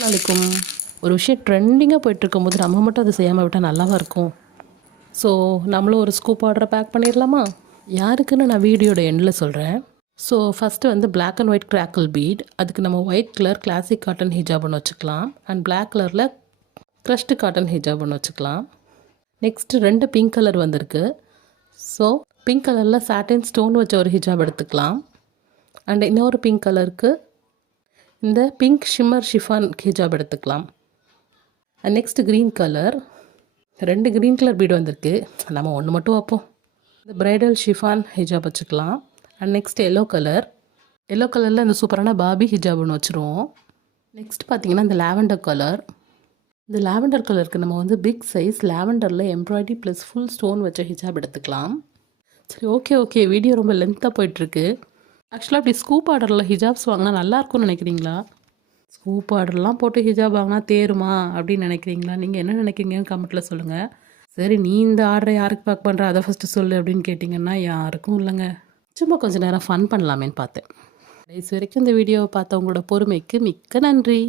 நாளைக்கும் ஒரு விஷயம் ட்ரெண்டிங்காக போயிட்டுருக்கும்போது நம்ம மட்டும் அதை செய்யாமல் விட்டால் நல்லாவா இருக்கும். ஸோ நம்மளும் ஒரு ஸ்கூப் ஆர்டரை பேக் பண்ணிடலாமா? யாருக்குன்னு நான் வீடியோட எண்டில் சொல்கிறேன். ஸோ ஃபஸ்ட்டு வந்து பிளாக் அண்ட் ஒயிட் கிராக்கிள் பீட், அதுக்கு நம்ம ஒயிட் கலர் கிளாசிக் காட்டன் ஹிஜாப் ஒன்று வச்சுக்கலாம். அண்ட் பிளாக் கலரில் க்ரஷ்டு காட்டன் ஹிஜாப் ஒன்று வச்சுக்கலாம். நெக்ஸ்ட்டு 2 பிங்க் கலர் வந்திருக்கு. ஸோ பிங்க் கலரில் சாட்டின் ஸ்டோன் வச்ச ஒரு ஹிஜாப் எடுத்துக்கலாம். அண்ட் இன்னொரு பிங்க் கலருக்கு இந்த பிங்க் ஷிம்மர் ஷிஃபான் ஹிஜாப் எடுத்துக்கலாம். And next green colour, 2 green colour பீடு வந்திருக்கு, நம்ம ஒன்று மட்டும் வைப்போம். இந்த பிரைடல் ஷிஃபான் ஹிஜாப் வச்சுக்கலாம். அண்ட் நெக்ஸ்ட் எல்லோ கலரில் இந்த சூப்பரான பாபி ஹிஜாப் ஒன்று வச்சுருவோம். நெக்ஸ்ட் பார்த்திங்கன்னா இந்த லாவெண்டர் கலர். இந்த லாவெண்டர் கலருக்கு நம்ம வந்து பிக் சைஸ் லாவெண்டரில் எம்ப்ராய்டரி ப்ளஸ் ஃபுல் ஸ்டோன் வச்ச ஹிஜாப் எடுத்துக்கலாம். சரி, ஓகே வீடியோ ரொம்ப லென்த்தாக போயிட்டுருக்கு. ஆக்சுவலாக இப்படி ஸ்கூப் ஆர்டரில் ஹிஜாப்ஸ் வாங்கினா நல்லாயிருக்கும்னு நினைக்கிறீங்களா? ஸ்கூப் ஆர்டர்லாம் போட்டு ஹிஜாப் வாங்கினா தேருமா அப்படின்னு நினைக்கிறீங்களா? நீங்கள் என்ன நினைக்கிறீங்கன்னு கமெண்ட்டில் சொல்லுங்கள். சரி, நீ இந்த ஆர்டரை யாருக்கு பேக் பண்ணுற அதை ஃபஸ்ட்டு சொல்லு அப்படின்னு கேட்டிங்கன்னா யாருக்கும் இல்லைங்க. சும்மா கொஞ்சம் நேரம் ஃபன் பண்ணலாமேன்னு பார்த்தேன். கடைசி வரைக்கும் இந்த வீடியோவை பார்த்தவங்களோட பொறுமைக்கு மிக்க நன்றி.